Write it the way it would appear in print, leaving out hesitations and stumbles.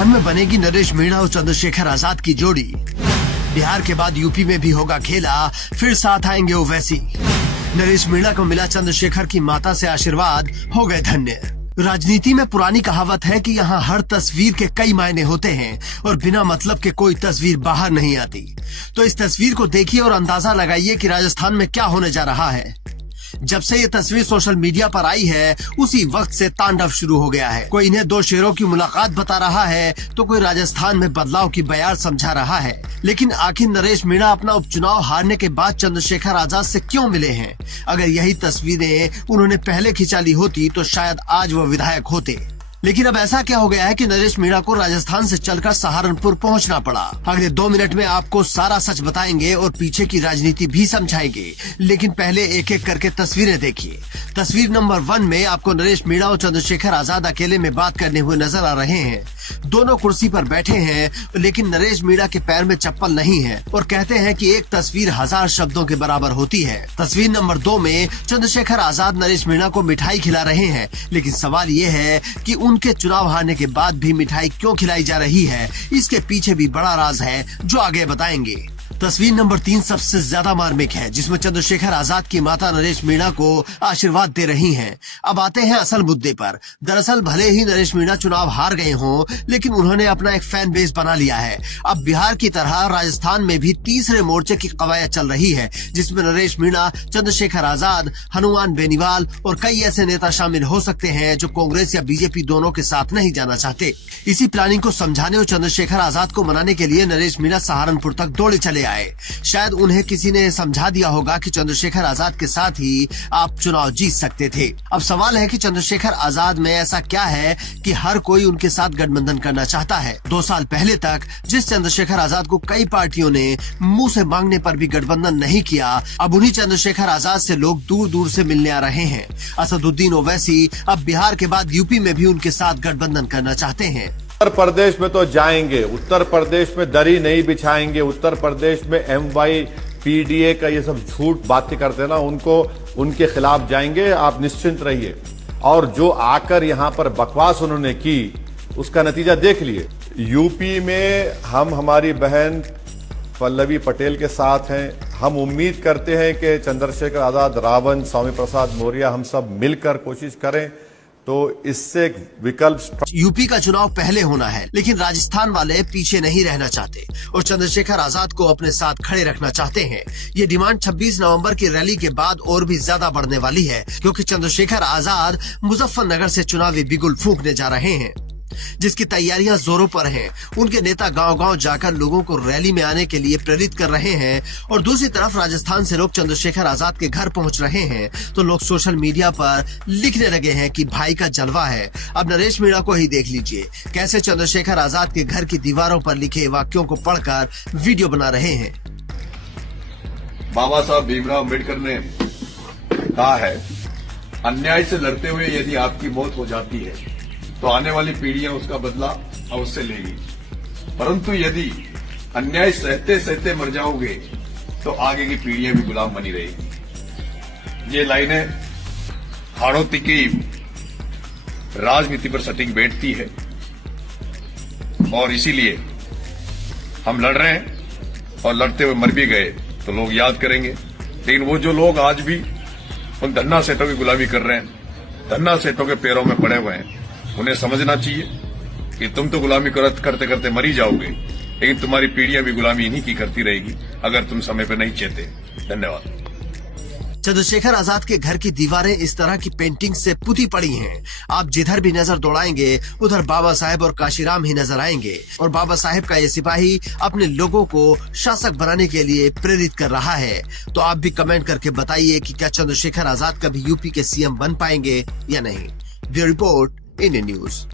राजस्थान में बनेगी नरेश मीणा और चंद्रशेखर आजाद की जोड़ी। बिहार के बाद यूपी में भी होगा खेला, फिर साथ आएंगे ओवैसी। नरेश मीणा को मिला चंद्रशेखर की माता से आशीर्वाद, हो गए धन्य। राजनीति में पुरानी कहावत है कि यहाँ हर तस्वीर के कई मायने होते हैं और बिना मतलब के कोई तस्वीर बाहर नहीं आती। तो इस तस्वीर को देखिए और अंदाजा लगाइए कि राजस्थान में क्या होने जा रहा है। जब से ये तस्वीर सोशल मीडिया पर आई है, उसी वक्त से तांडव शुरू हो गया है। कोई इन्हें दो शेरों की मुलाकात बता रहा है, तो कोई राजस्थान में बदलाव की बयार समझा रहा है। लेकिन आखिर नरेश मीणा अपना उपचुनाव हारने के बाद चंद्रशेखर आजाद से क्यों मिले हैं? अगर यही तस्वीरें उन्होंने पहले खिंचा ली होती तो शायद आज वो विधायक होते। लेकिन अब ऐसा क्या हो गया है कि नरेश मीणा को राजस्थान से चलकर सहारनपुर पहुंचना पड़ा। अगले 2 मिनट में आपको सारा सच बताएंगे और पीछे की राजनीति भी समझाएंगे। लेकिन पहले एक एक करके तस्वीरें देखिए। तस्वीर नंबर 1 में आपको नरेश मीणा और चंद्रशेखर आजाद अकेले में बात करने हुए नजर आ रहे हैं। दोनों कुर्सी पर बैठे हैं, लेकिन नरेश मीणा के पैर में चप्पल नहीं है और कहते हैं कि एक तस्वीर 1000 शब्दों के बराबर होती है। तस्वीर नंबर 2 में चंद्रशेखर आजाद नरेश मीणा को मिठाई खिला रहे हैं। लेकिन सवाल ये है कि उनके चुनाव हारने के बाद भी मिठाई क्यों खिलाई जा रही है? इसके पीछे भी बड़ा राज है जो आगे बताएंगे। तस्वीर नंबर 3 सबसे ज्यादा मार्मिक है, जिसमें चंद्रशेखर आजाद की माता नरेश मीणा को आशीर्वाद दे रही हैं। अब आते हैं असल मुद्दे पर। दरअसल भले ही नरेश मीणा चुनाव हार गए हों, लेकिन उन्होंने अपना एक फैन बेस बना लिया है। अब बिहार की तरह राजस्थान में भी तीसरे मोर्चे की कवायद चल रही है, जिसमें नरेश मीणा, चंद्रशेखर आजाद, हनुमान बेनीवाल और कई ऐसे नेता शामिल हो सकते हैं जो कांग्रेस या बीजेपी दोनों के साथ नहीं जाना चाहते। इसी प्लानिंग को समझाने और चंद्रशेखर आजाद को मनाने के लिए नरेश मीणा सहारनपुर तक दौड़े चले आए। शायद उन्हें किसी ने समझा दिया होगा कि चंद्रशेखर आजाद के साथ ही आप चुनाव जीत सकते थे। अब सवाल है कि चंद्रशेखर आजाद में ऐसा क्या है कि हर कोई उनके साथ गठबंधन करना चाहता है। 2 साल पहले तक जिस चंद्रशेखर आजाद को कई पार्टियों ने मुंह से मांगने पर भी गठबंधन नहीं किया, अब उन्हीं चंद्रशेखर आजाद से लोग दूर दूर से मिलने आ रहे हैं। असदुद्दीन ओवैसी अब बिहार के बाद यूपी में भी उनके साथ गठबंधन करना चाहते हैं। उत्तर प्रदेश में तो जाएंगे, उत्तर प्रदेश में दरी नहीं बिछाएंगे। उत्तर प्रदेश में MYPDA का ये सब झूठ बातें करते हैं ना, उनके खिलाफ जाएंगे। आप निश्चिंत रहिए। और जो आकर यहाँ पर बकवास उन्होंने की, उसका नतीजा देख लिए। यूपी में हम हमारी बहन पल्लवी पटेल के साथ हैं। हम उम्मीद करते हैं कि चंद्रशेखर आजाद, रावण, स्वामी प्रसाद मौर्य, हम सब मिलकर कोशिश करें तो इससे एक विकल्प। यूपी का चुनाव पहले होना है, लेकिन राजस्थान वाले पीछे नहीं रहना चाहते और चंद्रशेखर आजाद को अपने साथ खड़े रखना चाहते हैं। ये डिमांड 26 नवंबर की रैली के बाद और भी ज्यादा बढ़ने वाली है, क्योंकि चंद्रशेखर आजाद मुजफ्फरनगर से चुनावी बिगुल फूंकने जा रहे हैं, जिसकी तैयारियां जोरों पर हैं। उनके नेता गांव-गांव जाकर लोगों को रैली में आने के लिए प्रेरित कर रहे हैं और दूसरी तरफ राजस्थान से लोग चंद्रशेखर आजाद के घर पहुंच रहे हैं, तो लोग सोशल मीडिया पर लिखने लगे हैं कि भाई का जलवा है। अब नरेश मीणा को ही देख लीजिए, कैसे चंद्रशेखर आजाद के घर की दीवारों पर लिखे वाक्यों को पढ़कर वीडियो बना रहे हैं। बाबा साहब भीमराव अम्बेडकर ने कहा है, अन्याय से लड़ते हुए यदि आपकी मौत हो जाती है तो आने वाली पीढ़ियां उसका बदला अवश्य लेगी, परंतु यदि अन्याय सहते सहते मर जाओगे तो आगे की पीढ़ियां भी गुलाम बनी रहेगी। ये लाइनें हाड़ौती की राजनीति पर सटीक बैठती है और इसीलिए हम लड़ रहे हैं और लड़ते हुए मर भी गए तो लोग याद करेंगे। लेकिन वो जो लोग आज भी उन धन्ना सेठों की गुलामी कर रहे हैं, धन्ना सेठों के पैरों में पड़े हुए हैं, उन्हें समझना चाहिए कि तुम तो गुलामी करते करते मरी जाओगे, लेकिन तुम्हारी पीढ़ियां भी गुलामी इन्हीं की करती रहेगी अगर तुम समय पर नहीं चेते। धन्यवाद। चंद्रशेखर आजाद के घर की दीवारें इस तरह की पेंटिंग से पुती पड़ी हैं। आप जिधर भी नजर दौड़ाएंगे उधर बाबा साहेब और काशीराम ही नजर आएंगे और बाबा साहेब का ये सिपाही अपने लोगों को शासक बनाने के लिए प्रेरित कर रहा है। तो आप भी कमेंट करके बताइए कि क्या चंद्रशेखर आजाद कभी यूपी के CM बन पाएंगे या नहीं। Bureau report, Indian news.